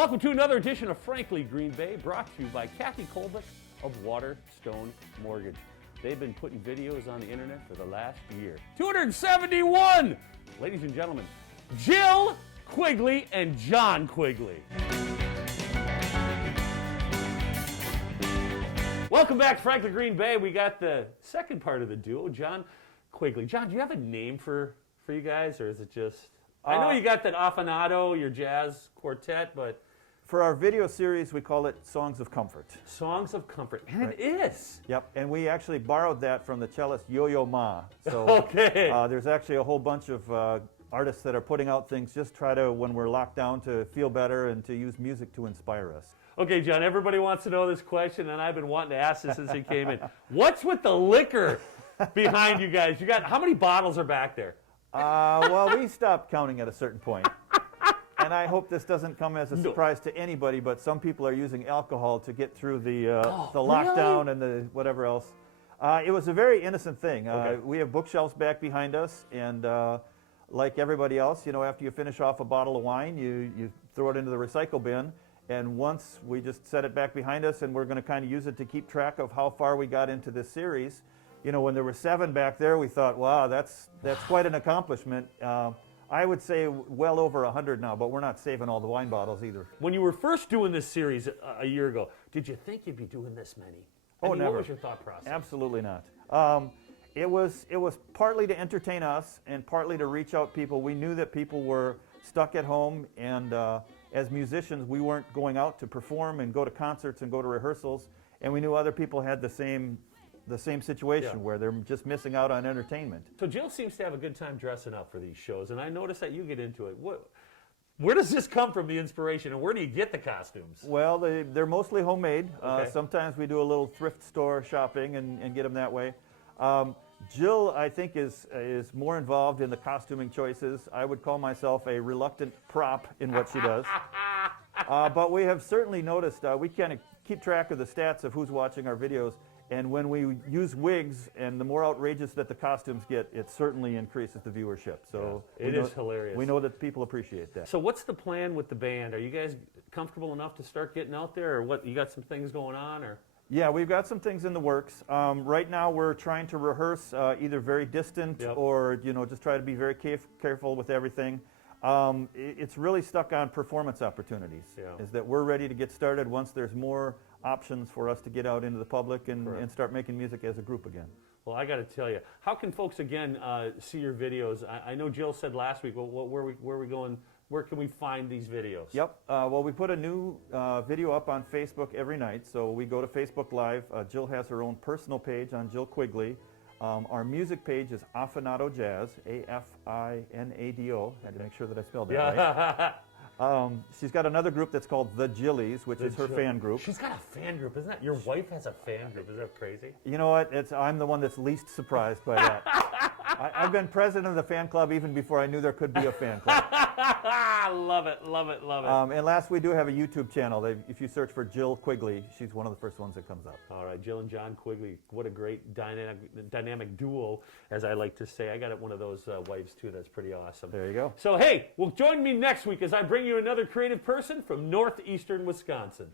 Welcome to another edition of Frankly Green Bay, brought to you by Kathy Kolbeck of Waterstone Mortgage. They've been putting videos on the internet for the last year. 271! Ladies and gentlemen, Jill Quigley and John Quigley. Welcome back to Frankly Green Bay. We got the second part of the duo, John Quigley. John, do you have a name for you guys, or is it just... I know you got that Affinado, your jazz quartet, but... For our video series, we call it Songs of Comfort. Songs of Comfort, and right. It is. Yep, and we actually borrowed that from the cellist Yo-Yo Ma. So okay. There's actually a whole bunch of artists that are putting out things just try to, when we're locked down, to feel better and to use music to inspire us. Okay, John, everybody wants to know this question, and I've been wanting to ask this since he came in. What's with the liquor behind you guys? You got, how many bottles are back there? Well, we stopped counting at a certain point. And I hope this doesn't come as a surprise to anybody, but some people are using alcohol to get through the lockdown really? and the whatever else. It was a very innocent thing. Okay. We have bookshelves back behind us, and like everybody else, you know, after you finish off a bottle of wine, you throw it into the recycle bin. And once we just set it back behind us, and we're going to kind of use it to keep track of how far we got into this series. You know, when there were 7 back there, we thought, wow, that's quite an accomplishment. I would say well over 100 now, but we're not saving all the wine bottles either. When you were first doing this series a year ago, did you think you'd be doing this many? Never. What was your thought process? Absolutely not. It was partly to entertain us and partly to reach out people. We knew that people were stuck at home, and as musicians, we weren't going out to perform and go to concerts and go to rehearsals, and we knew other people had the same situation where they're just missing out on entertainment. So Jill seems to have a good time dressing up for these shows, and I noticed that you get into it. Where does this come from, the inspiration, and where do you get the costumes? Well, they're mostly homemade. Okay. Sometimes we do a little thrift store shopping and get them that way. Jill, I think, is more involved in the costuming choices. I would call myself a reluctant prop in what she does. But we have certainly noticed, we kind of keep track of the stats of who's watching our videos. And when we use wigs, and the more outrageous that the costumes get, it certainly increases the viewership. So it is hilarious. We know that people appreciate that. So what's the plan with the band? Are you guys comfortable enough to start getting out there, or what? You got some things going on, or? Yeah, we've got some things in the works. Right now, we're trying to rehearse either very distant or just try to be very careful with everything. It's really stuck on performance opportunities. Yeah. Is that we're ready to get started once there's more options for us to get out into the public and start making music as a group again. Well, I got to tell you, how can folks again see your videos? I know Jill said last week, well, where are we going? Where can we find these videos? Yep. Well, we put a new video up on Facebook every night. So we go to Facebook Live. Jill has her own personal page on Jill Quigley. Our music page is Affinado Jazz, A-F-I-N-A-D-O. I had to make sure that I spelled that right. She's got another group that's called The Jillies, which is her fan group. She's got a fan group, isn't that? Your wife has a fan group. Is that crazy? You know what? I'm the one that's least surprised by that. I've been president of the fan club even before I knew there could be a fan club. Love it, love it, love it. And last, we do have a YouTube channel. If you search for Jill Quigley, she's one of the first ones that comes up. All right, Jill and John Quigley, what a great dynamic duo, as I like to say. I got one of those wives, too. That's pretty awesome. There you go. So, hey, well, join me next week as I bring you another creative person from northeastern Wisconsin.